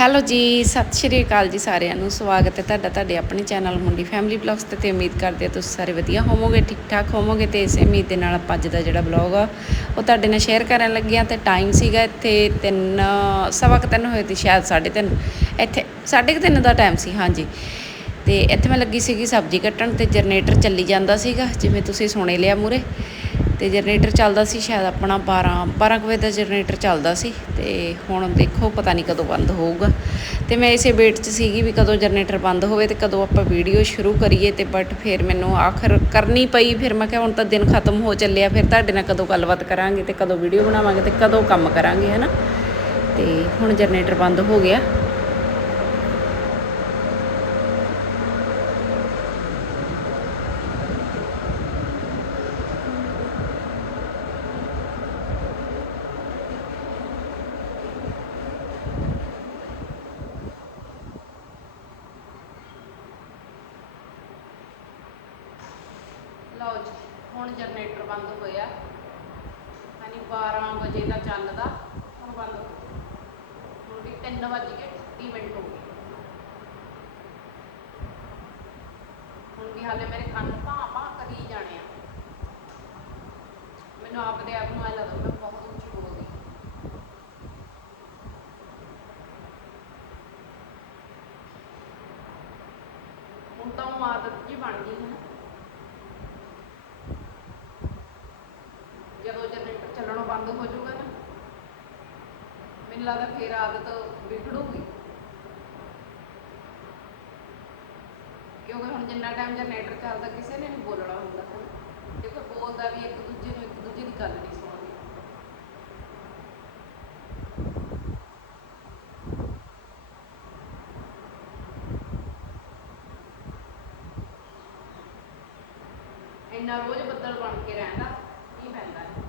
Hello ਜੀ, ਸਤਿ ਸ਼੍ਰੀ ਅਕਾਲ ਜੀ ਸਾਰਿਆਂ ਨੂੰ। ਸਵਾਗਤ ਹੈ ਤੁਹਾਡਾ ਤੁਹਾਡੇ ਆਪਣੇ ਚੈਨਲ ਮੁੰਡੀ ਫੈਮਿਲੀ ਬਲੌਗਸ ਤੇ ਤੇ ਉਮੀਦ ਕਰਦੇ ਆ ਤੁਸੀਂ ਸਾਰੇ ਵਧੀਆ ਹੋਵੋਗੇ ਠੀਕ ਠਾਕ ਹੋਵੋਗੇ ਤੇ ਇਸੇ ਉਮੀਦ ਦੇ ਨਾਲ ਆਪਾਂ ਅੱਜ ਦਾ ਜਿਹੜਾ ਬਲੌਗ ਆ, ਉਹ ਤੁਹਾਡੇ ਨਾਲ ਸ਼ੇਅਰ ਕਰਨ ਲੱਗੇ ਹਾਂ ਤੇ ਟਾਈਮ ਸੀਗਾ ਇੱਥੇ 3 ਸਵਾ ਕੁ ਤਿੰਨ ਹੋਏ ਸੀ ਸ਼ਾਇਦ 3:30 ਇੱਥੇ 3:30 ਦਾ ਟਾਈਮ ਸੀ, ਹਾਂਜੀ। ਤੇ ਇੱਥੇ ਮੈਂ ਲੱਗੀ ਸੀਗੀ ਸਬਜ਼ੀ ਕੱਟਣ ਤੇ ਜਨਰੇਟਰ ਚੱਲੀ ਜਾਂਦਾ ਸੀਗਾ, ਜਿਵੇਂ ਤੁਸੀਂ ਸੁਣੇ ਲਿਆ ਮੂਰੇ ਤੇ ਜਨਰੇਟਰ ਚੱਲਦਾ ਸੀ ਸ਼ਾਇਦ ਆਪਣਾ 12 12 ਕੁ ਵਜੇ ਦਾ ਜਨਰੇਟਰ ਚੱਲਦਾ ਸੀ ਤੇ ਹੁਣ ਦੇਖੋ ਪਤਾ ਨਹੀਂ ਕਦੋਂ ਬੰਦ ਹੋਊਗਾ। ਤੇ ਮੈਂ ਇਸੇ ਵੇਟ 'ਚ ਸੀਗੀ ਵੀ ਕਦੋਂ ਜਨਰੇਟਰ ਬੰਦ ਹੋਵੇ ਤੇ ਕਦੋਂ ਆਪਾਂ ਵੀਡੀਓ ਸ਼ੁਰੂ ਕਰੀਏ ਤੇ ਬਟ ਫਿਰ ਮੈਨੂੰ ਆਖਰ ਕਰਨੀ ਪਈ, ਫਿਰ ਮੈਂ ਕਿਹਾ ਹੁਣ ਤਾਂ ਦਿਨ ਖਤਮ ਹੋ ਚੱਲਿਆ, ਫਿਰ ਤੁਹਾਡੇ ਨਾਲ ਕਦੋਂ ਗੱਲਬਾਤ ਕਰਾਂਗੇ ਤੇ ਕਦੋਂ ਵੀਡੀਓ ਬਣਾਵਾਂਗੇ ਤੇ ਕਦੋਂ ਕੰਮ ਕਰਾਂਗੇ, ਹਨਾ? ਤੇ ਹੁਣ ਜਨਰੇਟਰ ਬੰਦ ਹੋ ਗਿਆ। ਹੁਣ ਜਨਰੇਟਰ ਬੰਦ ਹੋਇਆ। ਯਾਨੀ 12 ਵਜੇ ਦਾ ਚੱਲਦਾ, ਹੁਣ ਬੰਦ ਹੋ ਗਿਆ। ਹੁਣ ਵੀ 3 ਵੱਜ ਕੇ 30 ਮਿੰਟ ਹੋ ਗਏ। ਹੁਣ ਵੀ ਹਾਲੇ ਮੇਰੇ ਕੰਨ ਭਾਂ ਭਾਂ ਕਰੀ ਜਾਣੇ ਆ। ਮੈਨੂੰ ਆਪਦੇ ਆਪ ਨੂੰ ਐ ਲੱਗਦਾ ਮੈਂ ਬਹੁਤ ਉੱਚੀ ਬੋਲਦੀ ਹੁਣ ਤਾਂ ਉਹ ਆਦਤ ਜੀ ਬਣ ਗਈ ਹੈ ਜਦੋਂ ਜਨਰੇਟਰ ਚੱਲਣੋਂ ਬੰਦ ਹੋ ਜਾਊਗਾ ਨਾ। ਮੈਨੂੰ ਲੱਗਦਾ ਫੇਰ ਆਦਤ ਵਿਗੜੂਗੀ ਕਿਉਂਕਿ ਹੁਣ ਜਿੰਨਾ ਟਾਈਮ ਜਨਰੇਟਰ ਚੱਲਦਾ ਕਿਸੇ ਨੇ ਨਹੀਂ ਬੋਲਣਾ ਹੁੰਦਾ। ਹੈ ਬੋਲਦਾ ਵੀ ਇੱਕ ਦੂਜੇ ਨੂੰ ਇੱਕ ਦੂਜੇ ਦੀ ਗੱਲ ਨਹੀਂ ਸੁਣਦੀ। ਇੰਨਾ ਰੋਜ਼ ਬੱਦਲ ਬਣ ਕੇ ਰਹਿਣਾ ਕੀ ਪੈਂਦਾ ਹੈ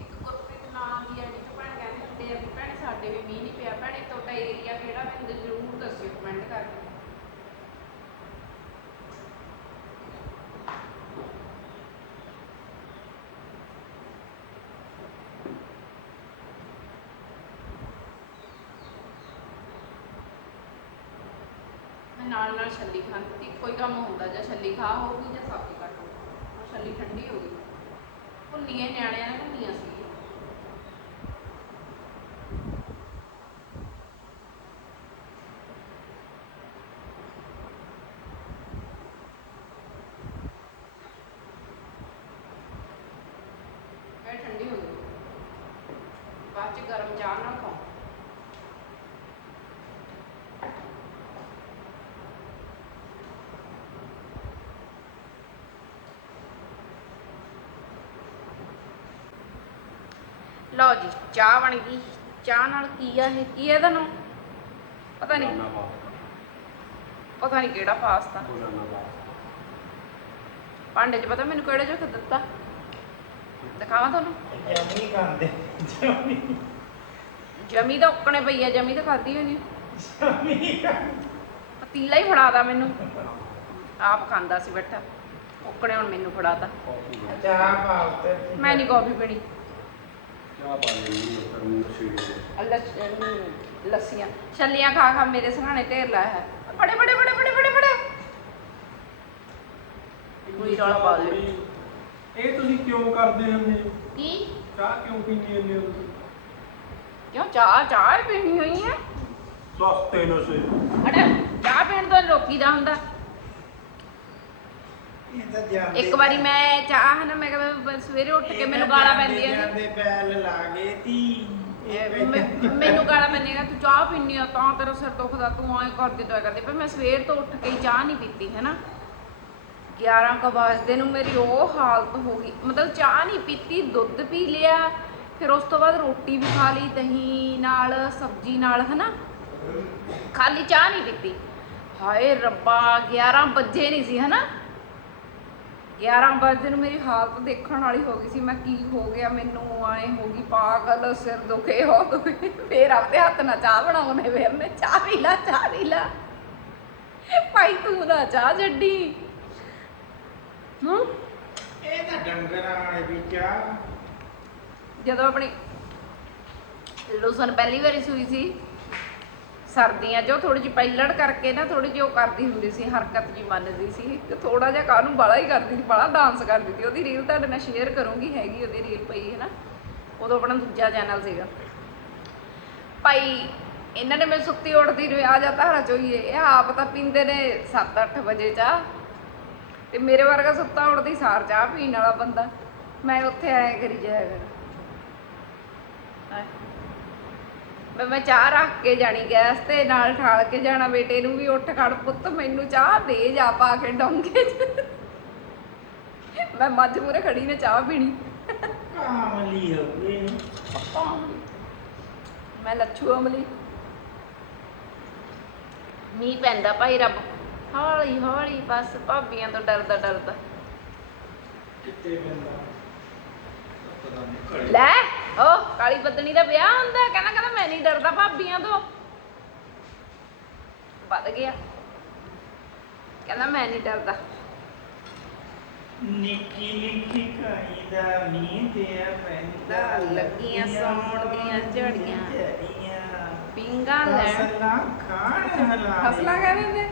ਇੱਕ ਗੁਰਪ੍ਰੀਤ ਨਾਮ ਦੀ ਆਈਡੀ ਤੋਂ ਭੈਣ ਕਹਿੰਦੇ ਹੁੰਦੇ ਆ ਵੀ ਭੈਣ ਸਾਡੇ ਵੀ ਮੀਂਹ ਨਹੀਂ ਪਿਆ ਭੈਣੇ, ਤੁਹਾਡਾ ਏਰੀਆ ਕਿਹੜਾ ਮੈਨੂੰ ਜ਼ਰੂਰ ਦੱਸਿਓ ਕਮੈਂਟ ਕਰਕੇ ਨਾਲ ਨਾਲ ਛੱਲੀ ਖਾਂਦੀ, ਕੋਈ ਕੰਮ ਹੁੰਦਾ ਜਾਂ ਛੱਲੀ ਖਾ ਹੋਊਗੀ ਜਾਂ ਸਬਜ਼ੀ ਕੱਟ ਹੋਊਗੀ ਹੁਣ ਛੱਲੀ ਠੰਡੀ ਹੋ ਗਈ ਭੁੰਨੀਆਂ ਨਿਆਣਿਆਂ ਨੇ ਭੁੰਨੀਆਂ ਸੀ ਫਿਰ ਠੰਡੀ ਹੋ ਗਈ ਬਾਅਦ ਚ ਗਰਮ ਚਾਹ ਨਾਲ ਖਾਓ ਲਓ ਜੀ ਚਾਹ ਬਣ ਗਈ। ਚਾਹ ਨਾਲ ਕੀ ਆ ਇਹ? ਕੀ ਹੈ ਇਹਦਾ ਨਾਮ? ਪਤਾ ਨਹੀਂ। ਪਤਾ ਨਹੀਂ ਕਿਹੜਾ ਪਾਸਤਾ। ਭਾਂਡੇ 'ਚ ਪਤਾ ਮੈਨੂੰ ਕਿਹੜੇ ਜੋ ਦਿੱਤਾ? ਦਿਖਾਵਾਂ ਤੁਹਾਨੂੰ? ਜਮੀ ਕਰਦੇ ਜਮੀ। ਜਮੀ ਤਾਂ ਉੱਕਣੇ ਪਈ ਆ ਜਮੀ ਤਾਂ ਖਾਦੀ ਜਮੀ ਪਤੀਲਾ ਹੀ ਫੜਾਦਾ ਮੈਨੂੰ। ਆਪ ਖਾਂਦਾ ਸੀ ਬੈਠਾ। ਉੱਕਣੇ ਹੁਣ ਮੈਨੂੰ ਚਾਹ ਉੱਤੇ ਮੈਂ ਨਹੀਂ ਕਾਫੀ ਪੀਣੀ। ਚਾਹ ਪਾ ਛੇੜ ਲੱਸੀਆਂ। ਛੱਲੀਆਂ ਖਾ ਖਾ ਮੇਰੇ ਸਹਾਣੇ ਢੇਰ ਲਾਇਆ ਹੈ। ਬੜੇ ਬੜੇ ਬੜੇ ਬੜੇ ਬੜੇ ਬੜੇ ਕੋਈ ਰੌਲਾ ਪਾ ਲਿਓ ਇਹ ਤੁਸੀਂ ਕਿਉਂ ਕਰਦੇ ਹੁੰਦੇ ਹੋ? ਕੀ? ਚਾਹ ਕਿਉਂ ਪੀਂਦੇ ਹੁੰਦੇ ਹੋ ਤੁਸੀਂ ਕਿਉਂ ਚਾਹ ਚਾਹ ਹੀ ਪੀਣੀ ਹੋਈ ਹੈ ਸਸਤੇ ਨਸੇ। ਅੜੇ ਚਾਹ ਪੀਣ ਤੋਂ ਰੋਕੀ ਦਾ ਹੁੰਦਾ। ਇਹ ਤਾਂ ਜਾਂਦੇ ਇੱਕ ਵਾਰੀ ਮੈਂ ਚਾਹ ਨਾ ਮੈਂ ਕਿਹਾ ਮੈਂ ਸਵੇਰੇ ਉੱਠ ਕੇ ਮੈਨੂੰ ਗਾਲਾਂ ਪੈਂਦੀਆਂ ਨੇ। ਜਾਂਦੇ ਬੈਲ ਲਾ ਗਏ ਤੀ ਇਹ ਮੈਂ- ਮੈਨੂੰ ਗਾਲਾਂ ਪੈਂਦੀਆਂ ਤੂੰ ਚਾਹ ਪੀਨੀ ਆ ਤਾਂ ਤੇਰਾ ਸਿਰ ਦੁਖਦਾ ਤੂੰ ਐਂ ਕਰਦੇ ਤੋਂ ਕਰਦੇ। ਪਰ ਮੈਂ ਸਵੇਰ ਤੋਂ ਉੱਠ ਕੇ ਹੀ ਚਾਹ ਨਹੀਂ ਪੀਤੀ ਹੈ ਨਾ? 11 ਕੁ ਵਜੇ ਨੂੰ ਮੇਰੀ ਉਹ ਹਾਲਤ ਹੋ ਗਈ। ਮਤਲਬ ਚਾਹ ਨਹੀਂ ਪੀਤੀ, ਦੁੱਧ ਪੀ ਲਿਆ, ਫਿਰ ਉਸ ਤੋਂ ਬਾਅਦ ਰੋਟੀ ਵੀ ਖਾ ਲਈ, ਦਹੀਂ ਨਾਲ, ਸਬਜ਼ੀ ਨਾਲ, ਹਨਾ? ਖਾਲੀ ਚਾਹ ਨਹੀਂ ਪੀਤੀ। ਹਾਏ ਰੱਬਾ 11 ਵਜੇ ਨਹੀਂ ਸੀ, ਹਨਾ? 11 ਵਜੇ ਨੂੰ ਮੇਰੀ ਹਾਲਤ ਦੇਖਣ ਵਾਲੀ ਹੋ ਗਈ ਸੀ। ਮੈਂ ਕੀ ਹੋ ਗਿਆ, ਮੈਨੂੰ ਆਏ ਹੋ ਗਈ ਪਾਗਲ, ਸਿਰ ਦੁਖੇ ਹੋ ਦੁਖੇ ਫੇਰ ਆਪਦੇ ਹੱਥ ਨਾਲ ਚਾਹ ਬਣਾਉਣੇ, ਫੇਰ ਨੇ ਚਾਹ ਪੀ ਲਾ, ਚਾਹ ਪੀ ਲਾ। ਭਾਈ ਤੂੰ ਨਾ ਚਾਹ ਜੱਡੀ ਹੂੰ? ਇਹ ਤਾਂ ਡੰਗਰਾਂ ਵਾਲੇ ਵੀ ਚਾਹ ਜਦੋਂ ਆਪਣੀ ਲੂਸਨ ਪਹਿਲੀ ਵਾਰੀ ਸੂਈ ਸੀ ਸਰਦੀਆਂ ਜੋ ਥੋੜੀ ਜਿਹੀ ਪੈਲੜ ਕਰਕੇ ਨਾ ਥੋੜੀ ਜਿਹੀ ਉਹ ਕਰਦੀ ਹੁੰਦੀ ਸੀ ਹਰਕਤ ਜੀ ਮੰਨਦੀ ਸੀ। ਤੇ ਥੋੜਾ ਜਿਹਾ ਕਾਹਨੂੰ ਬਾਲਾ ਹੀ ਕਰਦੀ ਸੀ ਬਾਲਾ ਡਾਂਸ ਕਰਦੀ ਸੀ। ਉਹਦੀ ਰੀਲ ਤੁਹਾਡੇ ਨਾਲ ਸ਼ੇਅਰ ਕਰੂੰਗੀ ਹੈਗੀ ਉਹਦੀ ਰੀਲ ਪਈ ਹੈ ਨਾ ਉਦੋਂ ਆਪਣਾ ਦੂਜਾ ਚੈਨਲ ਸੀਗਾ। ਭਾਈ ਇਹਨਾਂ ਨੇ ਮੈਨੂੰ ਸੁੱਤੀ ਉੱਠਦੀ ਆ ਜਾ ਧਾਰਾ ਚੋਈਏ ਇਹ ਆਪ ਤਾਂ ਪੀਂਦੇ ਨੇ 7-8 ਵਜੇ ਚਾਹ। ਤੇ ਮੇਰੇ ਵਰਗਾ ਸੁੱਤਾ ਉੱਠਦੀ ਸਾਰ ਚਾਹ ਪੀਣ ਵਾਲਾ ਬੰਦਾ। ਮੈਂ ਉੱਥੇ ਆਇਆ ਕਰੀ ਜਾਇਆ ਕਰ। ਮੈਂ ਮੈਂ ਚਾਹ ਰੱਖ ਕੇ ਜਾਣੀ ਗੈਸ ਤੇ ਨਾਲ ਠਾਲ ਕੇ ਜਾਣਾ ਬੇਟੇ ਨੂੰ ਵੀ ਉੱਠ ਖੜ ਪੁੱਤ ਮੈਨੂੰ ਚਾਹ ਦੇ ਜਾ ਪਾ ਕੇ ਡੋਂਗੇ 'ਚ। ਮੈਂ ਮੱਝ ਮੂਰੇ ਖੜੀ ਨੇ ਚਾਹ ਪੀਣੀ। ਮੈਂ ਲੱਛੂ ਅਮਲੀ। ਮੀਂਹ ਪੈਂਦਾ ਭਾਈ ਰੱਬ। ਹੌਲੀ ਹੌਲੀ ਬਸ ਭਾਬੀਆਂ ਤੋਂ ਡਰਦਾ ਡਰਦਾ। ਕਿੱਥੇ ਬੰਦਾ ਪਤਾ ਨਹੀਂ ਘੜੇ। ਲੈ ਓ ਕਾਲੀ ਬੱਦਣੀ ਦਾ ਵਿਆਹ ਹੁੰਦਾ ਕਹਿੰਦਾ ਕਹਿੰਦਾ ਮੈਂ ਨਹੀਂ ਡਰਦਾ ਭਾਬੀਆਂ ਤੋਂ। ਵੱਧ ਗਿਆ। ਕਹਿੰਦਾ ਮੈਂ ਨਹੀਂ ਡਰਦਾ। ਨਿੱਕੀ ਨਿੱਕੀ ਕਾਈ ਦਾ ਮੀਂਹ ਤੇ ਪੈਂਦਾ। ਲੱਗੀਆਂ ਸੌਣ ਦੀਆਂ ਝੜੀਆਂ। ਝੜੀਆਂ। ਪਿੰਗਾ ਲੈਣ। ਫਸਲਾਂ ਖਾਣ ਹਲਾ ਫਸਲਾਂ ਕਹਿੰਦੇ ਨੇ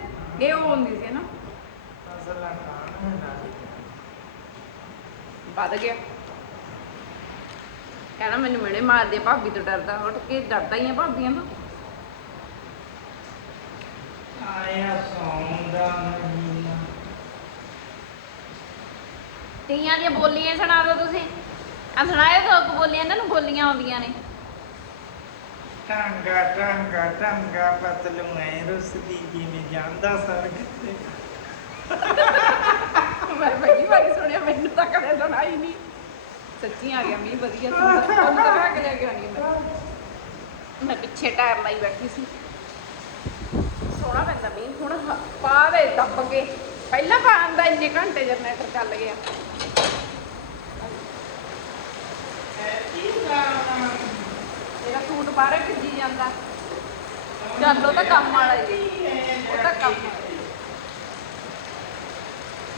ਵੱਧ ਗਿਆ। ਕਹਿੰਦਾ ਮੈਨੂੰ ਮਿਹਣੇ ਮਾਰਦੇ ਆ, ਭਾਬੀ ਤੋਂ ਡਰਦਾ ਉੱਠ ਕੇ ਡਰਦਾ ਹੀ ਆ ਭਾਬੀਆਂ ਤੋਂ। ਆਇਆ ਸੌਣ ਦਾ ਮਹੀਨਾ ਤੀਆਂ ਦੀਆਂ ਬੋਲੀਆਂ ਸੁਣਾ ਦਿਓ ਤੁਸੀਂ। ਆ ਸੁਣਾਏ ਦੋ ਕੁ ਬੋਲੀਆਂ ਇਹਨਾਂ ਨੂੰ ਬੋਲੀਆਂ ਆਉਂਦੀਆਂ ਨੇ। ਟਾਂਗਾ ਟਾਂਗਾ ਟਾਂਗਾ ਪਤਲੂ ਐ ਰੁਸਦੀ ਜਿਵੇਂ ਜਾਂਦਾ ਸਰਗ ਤੇ। ਮੈਂ ਪਹਿਲੀ ਵਾਰੀ ਸੁਣਿਆ ਮੈਨੂੰ ਤਾਂ ਕਦੇ ਸੁਣਾਈ ਨਹੀਂ ਸੱਚੀ ਆ ਗਿਆ ਮੀਂਹ ਵਧੀਆ ਸੀ। ਉਹ ਤਾਂ ਕੇ ਲੈ ਕੇ ਆਣੀ ਮੈਂ ਮੈਂ ਪਿੱਛੇ ਟਾਇਰ ਲਾਈ ਬੈਠੀ ਸੀ। ਸੋਹਣਾ ਪੈਂਦਾ ਮੀਂਹ। ਹੁਣ ਹ- ਪਾ ਦੇ ਦੱਬ ਕੇ। ਪਹਿਲਾਂ ਪਾਉਂਦਾ ਇੰਨੇ ਘੰਟੇ ਜਨਰੇਟਰ ਚੱਲ ਗਿਆ। ਕੀ ਗਾਣਾ ਸੂਟ ਬਾਹਰ ਭਿੱਜੀ ਜਾਂਦਾ। ਚੱਲ ਉਹ ਤਾਂ ਕੰਮ ਵਾਲਾ ਜੀ ਉਹ ਤਾਂ ਕੰਮ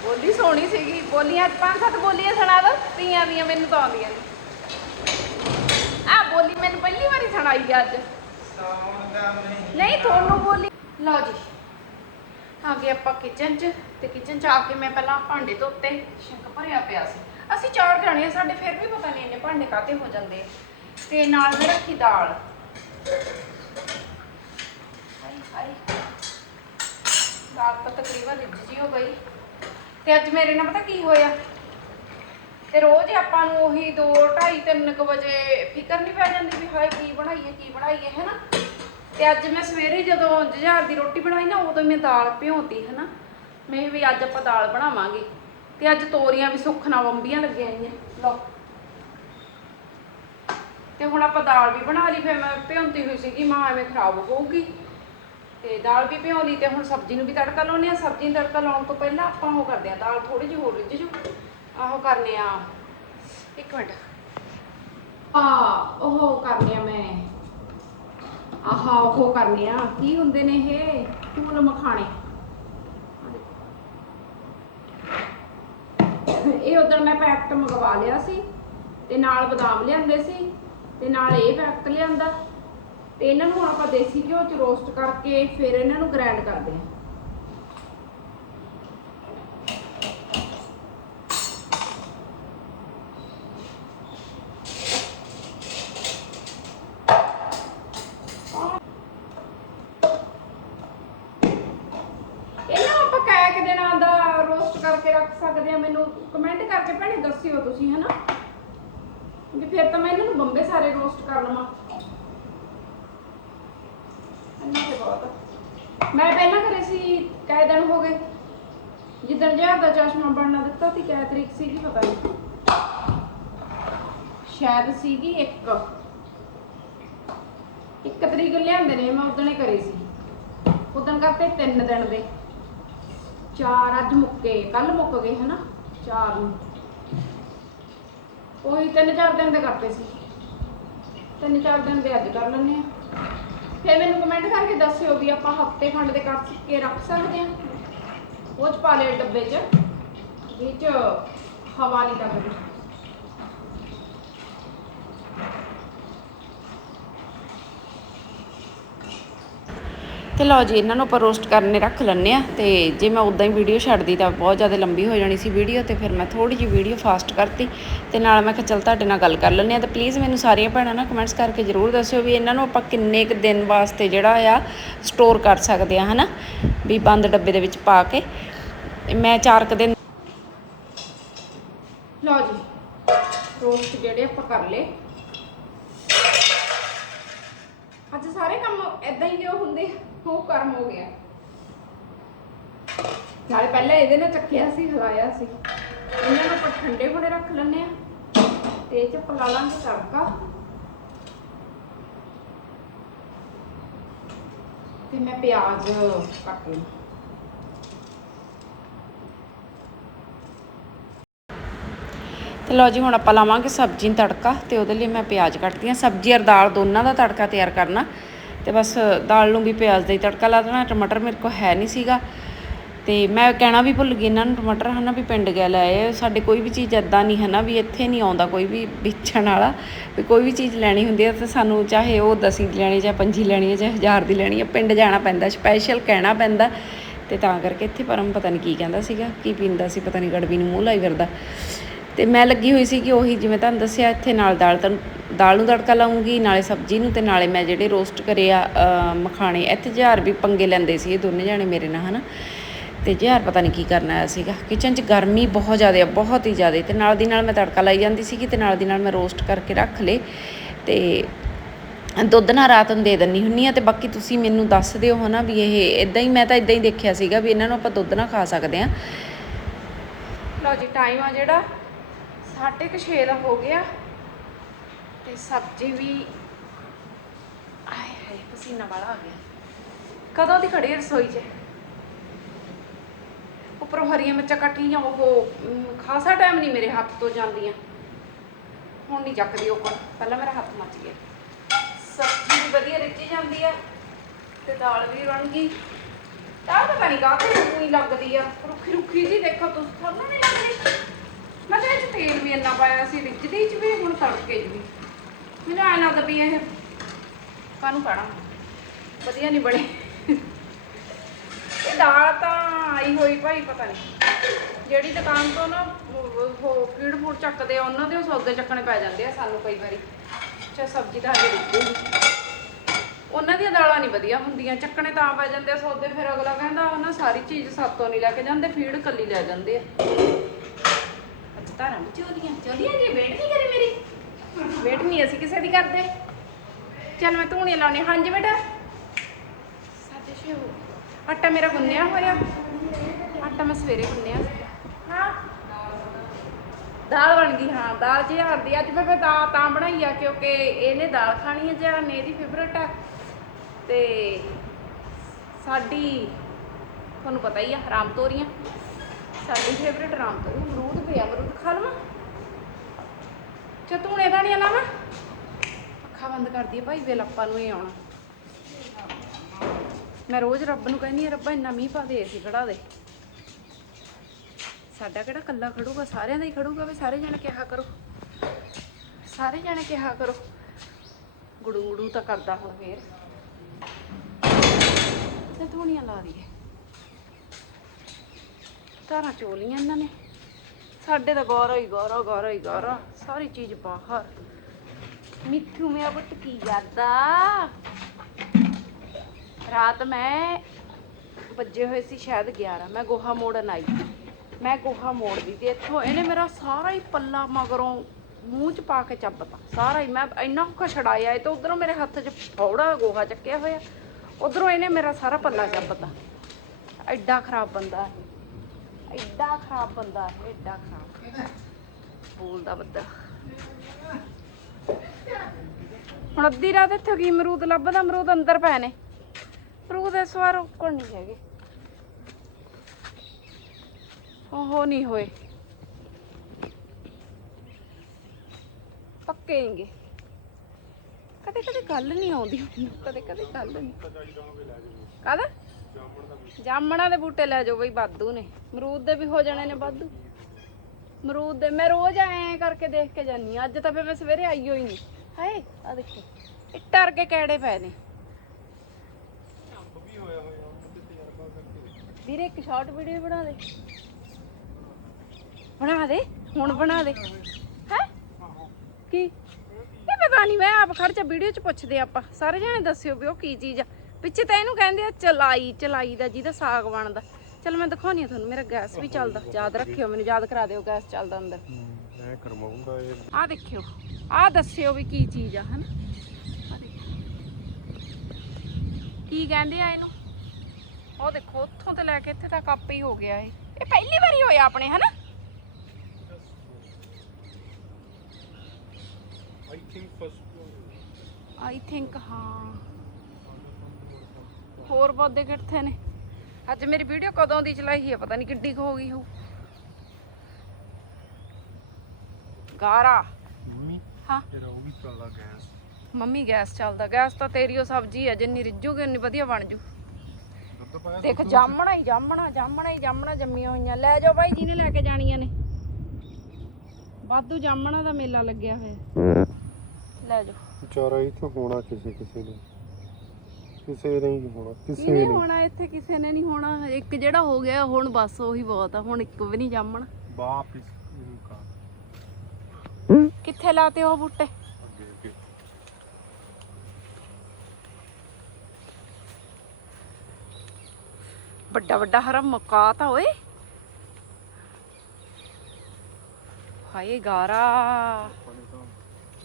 ਬੋਲੀ ਸੋਹਣੀ ਸੀਗੀ। ਬੋਲੀਆਂ ਪੰਜ ਸੱਤ ਬੋਲੀਆਂ ਸੁਣਾ ਦੋ। ਤੀਆਂ ਦੀਆਂ ਮੈਨੂੰ ਤਾਂ ਆਉਂਦੀਆਂ ਨਹੀਂ ਆ ਬੋਲੀ ਮੈਨੂੰ ਪਹਿਲੀ ਵਾਰੀ ਸੁਣਾਈ ਅੱਜ। ਨਹੀਂ, ਤੁਹਾਨੂੰ ਬੋਲੀ ਲਓ ਜੀ। ਆ ਗਏ ਆਪਾਂ ਕਿਚਨ 'ਚ। ਤੇ ਕਿਚਨ 'ਚ ਆ ਕੇ ਮੈਂ ਪਹਿਲਾਂ ਭਾਂਡੇ ਧੋਤੇ। ਸ਼ਿੰਕ ਭਰਿਆ ਪਿਆ ਸੀ। ਅਸੀਂ ਚਾਰ ਜਾਣੇ ਆ, ਸਾਡੇ ਫਿਰ ਵੀ ਪਤਾ ਨਹੀਂ ਇੰਨੇ ਭਾਂਡੇ ਕਾਤੇ ਹੋ ਜਾਂਦੇ ਤੇ ਨਾਲ ਮੈਂ ਰੱਖੀ ਦਾਲ। ਹਾਈ ਹਾਈ ਦਾਲ ਤਾਂ ਤਕਰੀਬਨ ਰਿੱਝ ਜੀ ਹੋ ਗਈ। ਤੇ ਅੱਜ ਮੇਰੇ ਨਾਲ ਪਤਾ ਕੀ ਹੋਇਆ? ਤੇ ਰੋਜ਼ ਆਪਾਂ ਨੂੰ ਉਹੀ 2 2:30 3 ਵਜੇ ਫਿਕਰ ਨਹੀਂ ਪੈ ਜਾਂਦੀ ਵੀ ਹਾਏ ਕੀ ਬਣਾਈਏ ਕੀ ਬਣਾਈਏ, ਹੈਨਾ? ਤੇ ਅੱਜ ਮੈਂ ਸਵੇਰੇ ਜਦੋਂ ਜੁਝਾਰ ਦੀ ਰੋਟੀ ਬਣਾਈ ਨਾ, ਉਦੋਂ ਮੈਂ ਦਾਲ ਭਿਉਂਤੀ, ਹੈਨਾ? ਮੈਂ ਵੀ ਅੱਜ ਆਪਾਂ ਦਾਲ ਬਣਾਵਾਂਗੇ। ਤੇ ਅੱਜ ਤੋਰੀਆਂ ਵੀ ਸੁੱਖ ਨਾਲ ਬੰਬੀਆਂ ਲੱਗੀਆਂ ਆਈਆਂ ਲਓ। ਤੇ ਹੁਣ ਆਪਾਂ ਦਾਲ ਵੀ ਬਣਾ ਲਈ, ਫਿਰ ਮੈਂ ਭਿਉਂਤੀ ਹੋਈ ਸੀਗੀ, ਮਾਂ ਐਵੇਂ ਖਰਾਬ ਹੋਊਗੀ। ਤੇ ਦਾਲ ਵੀ ਭਿਉਂ ਲਈ ਤੇ ਹੁਣ ਸਬਜ਼ੀ ਨੂੰ ਵੀ ਤੜਕਾ ਲਾਉਣੇ ਆ ਸਬਜ਼ੀ ਨੂੰ ਤੜਕਾ ਲਾਉਣ ਤੋਂ ਪਹਿਲਾਂ ਆਪਾਂ ਉਹ ਕਰਦੇ ਆ ਦਾਲ ਥੋੜੀ ਜਿਹੀ ਹੋਰ ਰਿੱਝ ਜੂ। ਆਹੋ ਕਰਨੇ ਆ, ਇੱਕ ਮਿੰਟ। ਆ ਉਹ ਕਰਨੇ ਆ ਮੈਂ। ਆਹਾ, ਉਹ ਕਰਨੇ ਆ। ਕੀ ਹੁੰਦੇ ਨੇ ਇਹ? ਫੂਲ ਮਖਾਣੇ। ਇਹ ਉਦੋਂ ਮੈਂ ਪੈਕਟ ਮੰਗਵਾ ਲਿਆ ਸੀ ਤੇ ਨਾਲ ਬਦਾਮ ਲਿਆਂਦੇ ਸੀ। ਤੇ ਨਾਲ ਇਹ ਪੈਕਟ ਲਿਆਂਦਾ। ਤੇ ਇਹਨਾਂ ਨੂੰ ਆਪਾਂ ਦੇਸੀ ਘਿਓ ਚ ਰੋਸਟ ਕਰਕੇ ਫਿਰ ਇਹਨਾਂ ਨੂੰ ਗ੍ਰਾਈਂਡ ਕਰਦੇ ਆ ਕਰਕੇ ਰੱਖ ਸਕਦੇ ਆ ਮੈਨੂੰ ਕਮੈਂਟ ਕਰਕੇ ਭੈਣੇ ਦੱਸਿਓ ਤੁਸੀਂ, ਹਨਾ? ਕਿ ਫਿਰ ਤਾਂ ਮੈਂ ਇਹਨਾਂ ਨੂੰ ਬੰਬੇ ਸਾਰੇ ਰੋਸਟ ਕਰ ਲਵਾਂ। ਇੰਨਾ ਤੇ ਬਹੁਤ ਮੈਂ ਪਹਿਲਾਂ ਕਰੇ ਸੀ, ਕਈ ਦਿਨ ਹੋ ਗਏ। ਜਿੱਦਣ ਜਹਾਜ਼ ਦਾ ਚਸ਼ਮਾ ਬਣਨਾ ਦਿੱਤਾ ਸੀ ਕਿਆ ਤਰੀਕ ਸੀਗੀ, ਪਤਾ ਨਹੀਂ ਸ਼ਾਇਦ ਸੀਗੀ ਇੱਕ। ਇੱਕ ਤਰੀਕ ਲਿਆਂਦੇ ਨੇ, ਮੈਂ ਉਦਣੇ ਕਰੇ ਸੀ। ਉਦਣ ਕਰਤੇ ਤਿੰਨ ਦਿਨ ਦੇ। ਚਾਰ ਅੱਜ ਮੁੱਕੇ ਕੱਲ ਮੁੱਕ ਗਏ, ਹਨਾ? ਚਾਰ ਨੂੰ। ਉਹੀ ਤਿੰਨ ਚਾਰ ਦਿਨ ਦੇ ਕਰਤੇ ਸੀ। ਤਿੰਨ ਚਾਰ ਦਿਨ ਦੇ ਅੱਜ ਕਰ ਲੈਣੇ ਆ। ਫਿਰ ਮੈਨੂੰ ਕਮੈਂਟ ਕਰਕੇ ਦੱਸਿਓ ਵੀ ਆਪਾਂ ਹਫ਼ਤੇ ਖੰਡ ਦੇ ਕੱਟ ਕੇ ਰੱਖ ਸਕਦੇ ਆ। ਉਹ ਚ ਪਾ ਲਿਆ ਡੱਬੇ ਚ, ਵਿੱਚ ਹਵਾ ਨਹੀਂ ਲੱਗਦੀ ਤੇ ਲਓ ਜੀ, ਇਹਨਾਂ ਨੂੰ ਆਪਾਂ ਰੋਸਟ ਕਰਨੇ ਰੱਖ ਲੈਣੇ ਆ ਤੇ ਜੇ ਮੈਂ ਉਦਾਂ ਹੀ ਵੀਡੀਓ ਛੱਡਦੀ ਤਾਂ ਬਹੁਤ ਜ਼ਿਆਦਾ ਲੰਬੀ ਹੋ ਜਾਣੀ ਸੀ ਵੀਡੀਓ ਤੇ ਫਿਰ ਮੈਂ ਥੋੜੀ ਜਿਹੀ ਵੀਡੀਓ ਫਾਸਟ ਕਰਤੀ ਤੇ ਨਾਲ ਮੈਂ ਕਿਹਾ ਚੱਲ ਤੁਹਾਡੇ ਨਾਲ ਗੱਲ ਕਰ ਲੈਂਦੇ ਆ ਤੇ ਪਲੀਜ਼ ਮੈਨੂੰ ਸਾਰੀਆਂ ਭੈਣਾਂ ਨਾ ਕਮੈਂਟਸ ਕਰਕੇ ਜ਼ਰੂਰ ਦੱਸਿਓ ਵੀ ਇਹਨਾਂ ਨੂੰ ਆਪਾਂ ਕਿੰਨੇ ਕੁ ਦਿਨ ਵਾਸਤੇ ਜਿਹੜਾ ਆ ਸਟੋਰ ਕਰ ਸਕਦੇ ਆ ਹਨਾ? ਵੀ ਬੰਦ ਡੱਬੇ ਦੇ ਵਿੱਚ ਪਾ ਕੇ। ਮੈਂ ਚਾਰ ਕੁ ਦਿਨ ਲਓ ਜੀ ਰੋਸਟ ਜਿਹੜੇ ਆਪਾਂ ਕਰ ਲਏ ਅੱਜ ਸਾਰੇ ਕੰਮ ਇਦਾਂ ਹੀ ਕਿਉਂ ਹੁੰਦੇ? ਉਹ ਕਰਮ ਹੋ ਗਿਆ। ਨਾਲੇ ਪਹਿਲਾਂ ਇਹਦੇ ਨਾਲ ਚੱਕਿਆ ਸੀ, ਹਿਲਾਇਆ ਸੀ। ਇਹਨਾਂ ਨੂੰ ਆਪਾਂ ਠੰਡੇ ਹੋਣੇ ਰੱਖ ਲੈਣੇ ਆ ਤੇ ਇਹ ਚ ਆਪਾਂ ਲਾਂਗੇ ਤੜਕਾ। ਤੇ ਮੈਂ ਪਿਆਜ਼ ਕੱਟ ਲਾਂ ਤੇ ਲਓ ਜੀ, ਹੁਣ ਆਪਾਂ ਲਾਵਾਂਗੇ ਸਬਜ਼ੀ ਨੂੰ ਤੜਕਾ ਤੇ ਉਹਦੇ ਲਈ ਮੈਂ ਪਿਆਜ਼ ਕੱਟਦੀ ਹਾਂ। ਸਬਜ਼ੀ ਔਰ ਦਾਲ ਦੋਨਾਂ ਦਾ ਤੜਕਾ ਤਿਆਰ ਕਰਨਾ। ਤੇ ਬਸ ਦਾਲ ਨੂੰ ਵੀ ਪਿਆਜ਼ ਦਾ ਹੀ ਤੜਕਾ ਲਾ ਦੇਣਾ। ਟਮਾਟਰ ਮੇਰੇ ਕੋਲ ਹੈ ਨਹੀਂ ਸੀਗਾ। ਤੇ ਮੈਂ ਕਹਿਣਾ ਵੀ ਭੁੱਲ ਗਈ, ਇਹਨਾਂ ਨੂੰ ਟਮਾਟਰ ਹਨਾ ਵੀ ਪਿੰਡ ਗਿਆ ਲੈ ਸਾਡੇ ਕੋਈ ਵੀ ਚੀਜ਼ ਐਦਾਂ ਨਹੀਂ ਹੈ ਨਾ ਵੀ ਇੱਥੇ ਨਹੀਂ ਆਉਂਦਾ ਕੋਈ ਵੀ ਵੇਚਣ ਵਾਲਾ। ਵੀ ਕੋਈ ਵੀ ਚੀਜ਼ ਲੈਣੀ ਹੁੰਦੀ ਹੈ ਤਾਂ ਸਾਨੂੰ ਚਾਹੇ ਉਹ ਦਸੀ ਦੀ ਲੈਣੀ ਚਾਹੇ ਪੰਜੀ ਲੈਣੀ ਹੈ ਚਾਹੇ ਹਜ਼ਾਰ ਦੀ ਲੈਣੀ ਹੈ ਪਿੰਡ ਜਾਣਾ ਪੈਂਦਾ ਸਪੈਸ਼ਲ ਕਹਿਣਾ ਪੈਂਦਾ। ਤੇ ਤਾਂ ਕਰਕੇ ਇੱਥੇ ਪਰਮ ਪਤਾ ਨਹੀਂ ਕੀ ਕਹਿੰਦਾ ਸੀਗਾ, ਕੀ ਪੀਂਦਾ ਸੀ, ਪਤਾ ਨਹੀਂ ਗੜਬੀ ਨੂੰ ਮੂੰਹ ਲਾਈ ਫਿਰਦਾ। ਤੇ ਮੈਂ ਲੱਗੀ ਹੋਈ ਸੀ ਕਿ ਉਹੀ ਜਿਵੇਂ ਤੁਹਾਨੂੰ ਦੱਸਿਆ, ਇੱਥੇ ਨਾਲ ਦਾਲ ਤਨ, ਦਾਲ ਨੂੰ ਤੜਕਾ ਲਾਉਂਗੀ, ਨਾਲੇ ਸਬਜ਼ੀ ਨੂੰ ਤੇ ਨਾਲੇ ਮੈਂ ਜਿਹੜੇ ਰੋਸਟ ਕਰੇ ਆ ਮਖਾਣੇ, ਇੱਥੇ ਜਹਾਰ ਵੀ ਪੰਗੇ ਲੈਂਦੇ ਸੀ ਇਹ ਦੋਨੇ ਜਾਣੇ ਮੇਰੇ ਨਾਲ, ਹਨਾ? ਤੇ ਜਹਾਰ ਪਤਾ ਨਹੀਂ ਕੀ ਕਰਨਾ ਆਇਆ ਸੀਗਾ। ਕਿਚਨ 'ਚ ਗਰਮੀ ਬਹੁਤ ਜ਼ਿਆਦਾ ਆ, ਬਹੁਤ ਹੀ ਜ਼ਿਆਦਾ, ਤੇ ਨਾਲ ਦੀ ਨਾਲ ਮੈਂ ਤੜਕਾ ਲਾਈ ਜਾਂਦੀ ਸੀਗੀ ਤੇ ਨਾਲ ਦੀ ਨਾਲ ਮੈਂ ਰੋਸਟ ਕਰਕੇ ਰੱਖ ਲੇ ਤੇ ਦੁੱਧ ਨਾਲ ਰਾਤ ਨੂੰ ਦੇ ਦਿੰਨੀ ਹੁੰਨੀ ਆ ਤੇ ਬਾਕੀ ਤੁਸੀਂ ਮੈਨੂੰ ਦੱਸ ਦਿਓ, ਹਨਾ, ਵੀ ਇਹ ਇਦਾਂ ਹੀ ਮੈਂ ਤਾਂ ਇਦਾਂ ਹੀ ਦੇਖਿਆ ਸੀਗਾ ਵੀ ਇਹਨਾਂ ਨੂੰ ਆਪਾਂ ਦੁੱਧ ਨਾਲ ਖਾ ਸਕਦੇ ਆ ਲਓ ਜੀ ਟਾਈਮ ਆ ਜਿਹੜਾ। ਸਾਢੇ ਕੁ ਛੇ ਦਾ ਹੋ ਗਿਆ ਤੇ ਸਬਜ਼ੀ ਵੀ ਆਏ ਹਾਏ, ਪਸੀਨਾ ਵਾਲਾ ਆ ਗਿਆ। ਕਦੋਂ ਦੀ ਖੜੀ ਰਸੋਈ 'ਚ? ਉੱਪਰੋਂ ਹਰੀਆਂ ਮਿਰਚਾਂ ਕੱਟ ਲਈਆਂ ਉਹ ਖਾਸਾ ਟਾਈਮ ਨਹੀਂ ਮੇਰੇ ਹੱਥ ਤੋਂ ਜਾਂਦੀਆਂ। ਹੁਣ ਨਹੀਂ ਚੱਕਦੀ ਉਹ ਕੋਲ। ਪਹਿਲਾਂ ਮੇਰਾ ਹੱਥ ਮੱਚ ਗਿਆ। ਸਬਜ਼ੀ ਵੀ ਵਧੀਆ ਰਿੱਝੀ ਜਾਂਦੀ ਆ ਤੇ ਦਾਲ ਵੀ ਬਣ ਗਈ। ਦਾਲ ਤਾਂ ਬਣੀ ਕਾਹਤੇ ਰੂਈ ਲੱਗਦੀ ਆ। ਰੁੱਖੀ ਰੁੱਖੀ ਜੀ ਦੇਖੋ ਤੁਸੀਂ। ਤੁਹਾਨੂੰ ਨਹੀਂ ਲੱਗਦੀ? ਮੈਂ ਕਿਹਾ ਇਹ 'ਚ ਤੇਲ ਵੀ ਇੰਨਾ ਪਾਇਆ ਸੀ ਰਿੱਝਦੀ ਚ ਵੀ, ਹੁਣ ਤੜਕੇ 'ਚ ਵੀ। ਮੈਨੂੰ ਐਂ ਲੱਗਦਾ ਵੀ ਇਹ ਕਾਹਨੂੰ ਪਾਣਾ? ਵਧੀਆ ਨਹੀਂ ਬਣੇ। ਇਹ ਦਾਲ ਤਾਂ ਆਈ ਹੋਈ ਭਾਈ, ਪਤਾ ਨਹੀਂ ਜਿਹੜੀ ਦੁਕਾਨ ਤੋਂ ਨਾ, ਉਹ- ਫੀਡ ਫੂਡ ਚੱਕਦੇ ਆ, ਉਹਨਾਂ ਦੇ ਉਹ ਸੌਦੇ ਚੱਕਣੇ ਪੈ ਜਾਂਦੇ ਆ ਸਾਨੂੰ ਕਈ ਵਾਰੀ। ਚਾਹੇ ਸਬਜ਼ੀ ਤਾਂ ਹਜੇ ਦਿੱਤੀ ਉਹਨਾਂ ਦੀਆਂ ਦਾਲਾਂ ਨਹੀਂ ਵਧੀਆ ਹੁੰਦੀਆਂ। ਚੱਕਣੇ ਤਾਂ ਪੈ ਜਾਂਦੇ ਆ ਸੌਦੇ, ਫਿਰ ਅਗਲਾ ਕਹਿੰਦਾ, ਉਹਨਾਂ ਸਾਰੀ ਚੀਜ਼ ਸਾਤੋਂ ਨਹੀਂ ਲੈ ਕੇ ਜਾਂਦੇ, ਫੀਡ ਕੱਲੀ ਲੈ ਜਾਂਦੇ ਆ। ਤਾਰਾਂ ਵੀ ਚੋਦੀਆਂ ਚੋਦੀਆਂ ਜੀ ਵੇਟ ਨਹੀਂ ਕਰੀ ਮੇਰੀ? ਵੇਟ ਨਹੀਂ ਅਸੀਂ ਕਿਸੇ ਦੀ ਕਰਦੇ। ਚੱਲ ਮੈਂ ਧੂਣੀ ਲਾਉਣੀ ਹਾਂਜੀ ਬੇਟਾ। ਸਾਡੇ ਹੋ ਆਟਾ ਮੇਰਾ ਗੁੰਨਿਆ ਹੋਇਆ। ਆਟਾ ਮੈਂ ਸਵੇਰੇ ਗੁੰਨਿਆ। ਹਾਂ। ਦਾਲ ਬਣ ਗਈ। ਹਾਂ ਦਾਲ ਜਿਹਾਰ ਦੀ ਅੱਜ ਮੈਂ ਫਿਰ ਦਾਲ ਤਾਂ ਬਣਾਈ ਆ ਕਿਉਂਕਿ ਇਹਨੇ ਦਾਲ ਖਾਣੀ ਹੈ ਜਿਹਾਰ ਨੇ ਇਹਦੀ ਫੇਵਰਟ ਆ। ਤੇ ਸਾਡੀ ਤੁਹਾਨੂੰ ਪਤਾ ਹੀ ਆ ਰਾਮ ਤੋਰੀਆਂ ਸਾਡੀ ਫੇਵਰਟ ਰਾਮ ਤੋਰੀ ਅਮਰੂਦ ਪਿਆ ਅਮਰੂਦ ਖਾ ਲਵਾਂ ਚ ਧੂਣੇ ਦਾ ਦਾਣੀਆਂ ਲਾਵਾਂ ਅੱਖਾਂ ਬੰਦ ਕਰਦੀ ਆ ਭਾਈ, ਵੇਲ ਆਪਾਂ ਨੂੰ ਹੀ ਆਉਣਾ। ਮੈਂ ਰੋਜ਼ ਰੱਬ ਨੂੰ ਕਹਿੰਦੀ ਆ ਰੱਬਾ ਇੰਨਾ ਮੀਂਹ ਪਾ ਦੇ ਅਸੀਂ ਖੜਾ ਦੇ। ਸਾਡਾ ਕਿਹੜਾ ਕੱਲਾ ਖੜੂਗਾ, ਸਾਰਿਆਂ ਦਾ ਹੀ ਖੜੂਗਾ ਵੀ ਸਾਰੇ ਜਣੇ ਕਿਹਾ ਕਰੋ। ਸਾਰੇ ਜਣੇ ਕਿਹਾ ਕਰੋ। ਗੁੜੂ ਗੁੜੂ ਤਾਂ ਕਰਦਾ ਹੁਣ ਫੇਰ। ਤੇ ਧੂਣੀਆਂ ਲਾ ਦਈਏ। ਤਾਰਾਂ ਚੋਲੀਆਂ ਇਹਨਾਂ ਨੇ। ਸਾਡੇ ਤਾਂ ਗੌਰਾ ਹੀ, ਗੌਰਾ ਗੌਰਾ ਹੀ। ਗੌਰਾ ਸਾਰੀ ਚੀਜ਼ ਬਾਹਰ। ਮਿੱਠੂ ਮੇਰਾ ਪੁੱਤ ਕੀ ਕਰਦਾ? ਰਾਤ ਮੈਂ ਵੱਜੇ ਹੋਏ ਸੀ ਸ਼ਾਇਦ 11 ਮੈਂ ਗੋਹਾ ਮੋੜਨ ਆਈ। ਮੈਂ ਗੋਹਾ ਮੋੜਦੀ ਤੇ ਇੱਥੋਂ ਇਹਨੇ ਮੇਰਾ ਸਾਰਾ ਹੀ ਪੱਲਾ ਮਗਰੋਂ ਮੂੰਹ ਚ ਪਾ ਕੇ ਚੱਬਤਾ। ਸਾਰਾ ਹੀ। ਮੈਂ ਇੰਨਾ ਔਖਾ ਛੜਾਇਆ ਇਹ ਤਾਂ ਉਧਰੋਂ ਮੇਰੇ ਹੱਥ 'ਚ ਫੌੜਾ ਗੋਹਾ ਚੱਕਿਆ ਹੋਇਆ। ਉਧਰੋਂ ਇਹਨੇ ਮੇਰਾ ਸਾਰਾ ਪੱਲਾ ਚੱਬਤਾ। ਐਡਾ ਖਰਾਬ ਬੰਦਾ। ਹੈ ਐਡਾ ਖਰਾਬ ਬੰਦਾ, ਐਡਾ ਖਰਾਬ। ਬੋਲਦਾ ਬੰਦਾ। ਹੁਣ ਅੱਧੀ ਰਾਤ ਇੱਥੇ ਕੀ ਅਮਰੂਦ ਲੱਭਦਾ, ਅਮਰੂਦ ਅੰਦਰ ਪਏ ਨੇ। ਅਮਰੂਦ ਇਸ ਵਾਰ ਕੋਲ ਨਹੀਂ ਹੈਗੇ। ਉਹ ਨਹੀਂ ਹੋਏ। ਪੱਕੇ ਨਹੀਂਗੇ ਕਦੇ ਕਦੇ ਗੱਲ ਨਹੀਂ ਆਉਂਦੀ। ਮੈਨੂੰ ਕਦੇ ਕਦੇ ਗੱਲ ਨਹੀਂ। ਕਾਹਦਾ ਜਾਮਣਾ ਦੇ ਬੂਟੇ ਲੈ ਜਾਓ ਬਈ, ਵਾਧੂ ਨੇ। ਅਮਰੂਦ ਦੇ ਵੀ ਹੋ ਜਾਣੇ ਨੇ ਵਾਧੂ। ਅਮਰੂਦ ਦੇ, ਮੈਂ ਰੋਜ਼ ਐਂ ਕਰਕੇ ਦੇਖ ਕੇ ਜਾਨੀ ਅੱਜ ਤਾਂ ਫਿਰ ਮੈਂ ਸਵੇਰੇ ਆਈ ਹੋਈ ਨਹੀਂ ਹਾਏ ਆ ਦੇਖੋ। ਇੱਟਾਂ ਵਰਗੇ ਕਿਹੜੇ ਪਏ ਨੇ? ਵੀਰੇ, ਇੱਕ ਸ਼ਾਰਟ ਵੀਡੀਓ ਬਣਾ ਦੇ। ਬਣਾ ਦੇ, ਹੁਣ ਬਣਾ ਦੇ। ਹੈ? ਕੀ? ਇਹ ਪਤਾ ਨਹੀਂ ਮੈਂ ਆਪ ਖੜ ਜਾ ਵੀਡੀਓ ਚ ਪੁੱਛਦੇ ਆਪਾਂ। ਸਾਰੇ ਜਣੇ ਦੱਸਿਓ ਵੀ ਉਹ ਕੀ ਚੀਜ਼ ਆ। ਪਿੱਛੇ ਤਾਂ ਇਹਨੂੰ ਕਹਿੰਦੇ ਆ ਚਲਾਈ ਚਲਾਈ ਦਾ ਜਿਹਦਾ ਸਾਗ ਬਣਦਾ। ਚਲ ਮੈਂ ਦਿਖਾਉਣੀ ਆ ਤੁਹਾਨੂੰ ਮੇਰਾ ਗੈਸ ਵੀ ਚੱਲਦਾ। ਯਾਦ ਰੱਖਿਓ ਮੈਨੂੰ ਯਾਦ ਕਰਾ ਦਿਓ ਗੈਸ ਚੱਲਦਾ ਅੰਦਰ। ਮੈਂ ਕਰਵਾਉਂਗਾ ਇਹ। ਆਹ ਦੇਖਿਓ ਆਹ ਦੱਸਿਓ ਵੀ ਕੀ ਚੀਜ਼ ਆ ਹਨਾ। ਕੀ ਕਹਿੰਦੇ ਆ ਇਹਨੂੰ? ਉਹ ਦੇਖੋ ਉੱਥੋਂ ਤੇ ਲੈ ਕੇ ਇੱਥੇ ਤੱਕ ਆਪੇ ਹੀ ਹੋ ਗਿਆ ਇਹ। ਇਹ ਪਹਿਲੀ ਵਾਰੀ ਹੋਇਆ ਆਪਣੇ ਹਨਾ? I think first I think ਹਾਂ। ਹੋਰ ਪੌਦੇ ਕਿੱਥੇ ਨੇ? ਅੱਜ ਮੇਰੀ ਵੀਡੀਓ ਕਦੋਂ ਦੀ ਚਲਾਈ ਹੈ ਪਤਾ ਨਹੀਂ ਕਿੱਡੀ ਕੁ ਹੋ ਗਈ ਹੋ ਗਾਰਾ। ਮੰਮੀ ਹਾਂ। ਤੇਰਾ ਉਹ ਵੀ ਚੱਲਦਾ ਗੈਸ। ਮੰਮੀ ਗੈਸ ਚੱਲਦਾ। ਗੈਸ ਤਾਂ ਤੇਰੀ ਉਹ ਸਬਜ਼ੀ ਹੈ ਜਿੰਨੀ ਰਿੱਝੂਗੀ ਉਨੀ ਵਧੀਆ ਬਣ ਜੂ। ਦੇਖ ਜਾਮਣਾ ਹੀ ਜਾਮਣਾ ਜਾਮਣਾ ਹੀ ਜਾਮਣਾ ਜੰਮੀਆਂ ਹੋਈਆਂ। ਲੈ ਜਾਓ ਭਾਈ ਜਿਹਨੇ ਲੈ ਕੇ ਜਾਣੀਆਂ ਨੇ। ਵਾਧੂ ਜਾਮਣਾ ਦਾ ਮੇਲਾ ਲੱਗਿਆ ਹੋਇਆ। ਲੈ ਜਾਓ। ਵਿਚਾਰਾ ਇਹ ਤਾਂ ਹੋਣਾ ਕਿਸੇ ਕਿਸੇ ਨੇ। ਕਿਸੇ ਨੇ ਨਹੀਂ ਹੋਣਾ ਕਿਸੇ ਨੇ ਹੋਣਾ ਇੱਥੇ ਕਿਸੇ ਨੇ ਨਹੀਂ ਹੋਣਾ। ਇੱਕ ਜਿਹੜਾ ਹੋ ਗਿਆ ਹੁਣ ਬਸ ਉਹੀ ਬਹੁਤ ਆ ਹੁਣ ਇੱਕ ਵੀ ਨਹੀਂ ਜਾਮਣਾ। ਵਾਪਿਸ ਕਿੱਥੇ ਲਾਤੇ ਉਹ ਬੂਟੇ? ਅੱਗੇ ਅੱਗੇ ਵੱਡਾ ਵੱਡਾ ਹਰਾ ਮਕਾ ਤਾਂ ਓਏ। ਹਾਏ ਗਾਰਾ। ਪਾਣੀ ਤਾਂ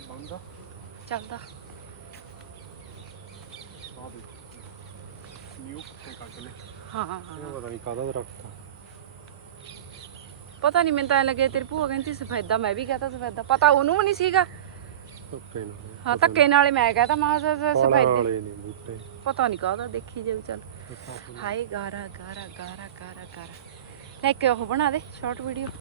ਬੰਦਾ ਚੱਲਦਾ ਆ ਦੇ ਪੱਤੇ ਕੱਟ ਲੈ ਹਾਂ ਹਾਂ। ਇਹ ਪਤਾ ਨਹੀਂ ਕਾਹਦਾ ਦਰਖਤ ਆ। ਪਤਾ ਨਹੀਂ ਮੈਨੂੰ ਤਾਂ ਐਂ ਲੱਗੇ ਤੇਰੀ ਭੂਆ ਕਹਿੰਦੀ ਸਫੈਦਾ ਮੈਂ ਵੀ ਕਹਤਾ ਸਫੈਦਾ। ਪਤਾ ਉਹਨੂੰ ਵੀ ਨਹੀਂ ਸੀਗਾ। ਧੱਕੇ ਨਾਲ ਹਾਂ ਧੱਕੇ ਨਾਲੇ ਮੈਂ ਕਹਤਾ ਮਾਂ ਫਲਾਂ ਸਫੈਦੇ। ਵਾਲੇ ਨੇ ਬੂਟੇ। ਪਤਾ ਨਹੀਂ ਕਾਹਦਾ ਦੇਖੀ ਜਾਊ ਚੱਲ। ਹਾਏ ਗਾਰਾ ਗਾਰਾ ਗਾਰਾ ਗਾਰਾ ਗਾਰਾ। ਲੈ ਕੇ ਉਹ ਬਣਾ ਦੇ ਸ਼ਾਰਟ ਵੀਡੀਓ